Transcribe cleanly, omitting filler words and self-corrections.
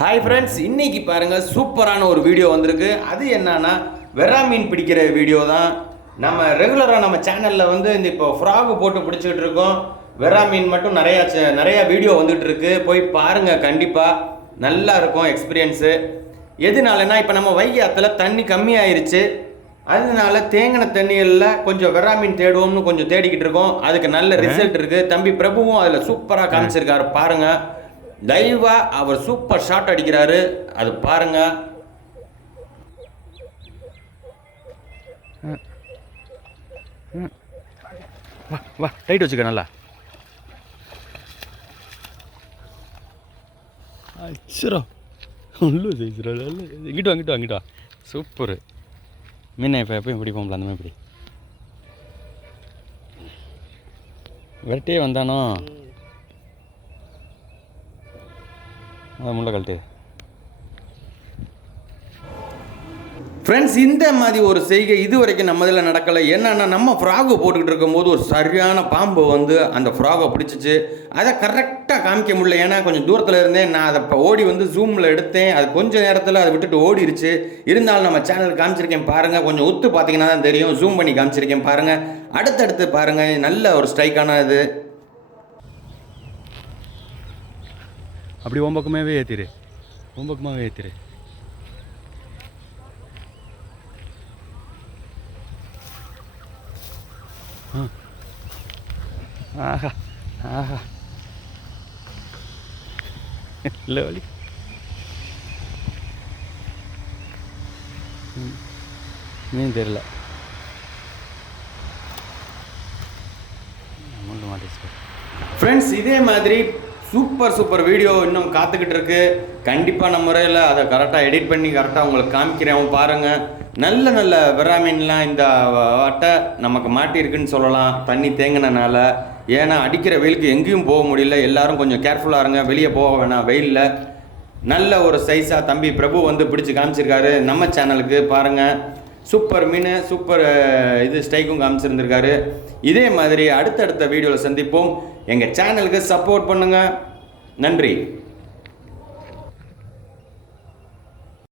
Hi friends, இன்னைக்கு பாருங்கள் சூப்பரான ஒரு வீடியோ வந்திருக்கு. அது என்னன்னா வெறா மீன் பிடிக்கிற வீடியோ தான். நம்ம ரெகுலராக நம்ம சேனலில் வந்து இந்த இப்போ ஃப்ராகு போட்டு பிடிச்சிக்கிட்டு இருக்கோம். வெறா மீன் மட்டும் நிறையா வீடியோ வந்துட்டு இருக்கு. போய் பாருங்கள், கண்டிப்பாக நல்லா இருக்கும் எக்ஸ்பீரியன்ஸு. எதுனாலனா இப்போ நம்ம வைகை ஆற்றுல தண்ணி கம்மியாயிருச்சு. அதனால தேங்கின தண்ணிகளில் கொஞ்சம் வெறா மீன் தேடுவோம்னு கொஞ்சம் தேடிக்கிட்டு இருக்கோம். அதுக்கு நல்ல ரிசல்ட் இருக்குது. தம்பி பிரபுவும் அதில் சூப்பராக காமிச்சிருக்காரு. பாருங்கள், லைவா அவர் சூப்பர் ஷாட் அடிக்கிறாரு. அது பாருங்க. வா வா டைட் வச்சுக்க நல்லா. அச்சரோ உள்ளு செய்கிறா. இங்கிட்டு வா சூப்பரு மீனை. இப்போ எப்பயும் பிடிப்போம்ல அந்த மாதிரி பிடி. விரட்டியே வந்தானோ முள்ள கழட்டு. ஃப்ரெண்ட்ஸ், இந்த மாதிரி ஒரு செய்கை இது வரைக்கும் நம்ம இதில் நடக்கலை. என்னன்னா, நம்ம ஃப்ராகை போட்டுக்கிட்டு இருக்கும்போது ஒரு சரியான பாம்பு வந்து அந்த ஃப்ராகை பிடிச்சிச்சு. அதை கரெக்டாக காமிக்க முடியல. ஏன்னா கொஞ்சம் தூரத்தில் இருந்தேன். நான் அதை இப்போ ஓடி வந்து ஜூமில் எடுத்தேன். அது கொஞ்சம் நேரத்தில் அதை விட்டுட்டு ஓடிடுச்சு. இருந்தாலும் நம்ம சேனல் காமிச்சிருக்கேன் பாருங்கள். கொஞ்சம் ஒத்து பார்த்தீங்கன்னா தான் தெரியும். ஜூம் பண்ணி காமிச்சிருக்கேன் பாருங்கள். அடுத்தடுத்து பாருங்கள், நல்ல ஒரு ஸ்ட்ரைக்கான இது. அப்படி ஓம்பக்கமாகவே ஏற்றிரு. ஓம்பக்கமாகவே ஏற்றிரு. ஆஹா ஆஹா இல்லை வலி. மீன் தெரியல. ஃப்ரெண்ட்ஸ், இதே மாதிரி சூப்பர் வீடியோ இன்னும் காத்துக்கிட்டு இருக்கு. கண்டிப்பாக நம்ம முறையில் அதை கரெக்டாக எடிட் பண்ணி கரெக்டாக உங்களுக்கு காமிக்கிறேன் பாருங்கள். நல்ல வெறா மீன்லாம் இந்த வாட்டை நமக்கு மாட்டியிருக்குன்னு சொல்லலாம், தண்ணி தேங்கினால. ஏன்னா அடிக்கிற வெயிலுக்கு எங்கேயும் போக முடியல. எல்லாரும் கொஞ்சம் கேர்ஃபுல்லாக இருங்க, வெளியே போக வேணாம் வெயிலில். நல்ல ஒரு சைஸாக தம்பி பிரபு வந்து பிடிச்சி காமிச்சிருக்காரு நம்ம சேனலுக்கு. பாருங்கள், சூப்பர் மீன், சூப்பர் இது ஸ்டைக்கும் காமிச்சிருந்துருக்காரு. இதே மாதிரி அடுத்தடுத்த வீடியோவில் சந்திப்போம். எங்கள் சேனலுக்கு சப்போர்ட் பண்ணுங்கள். நன்றி.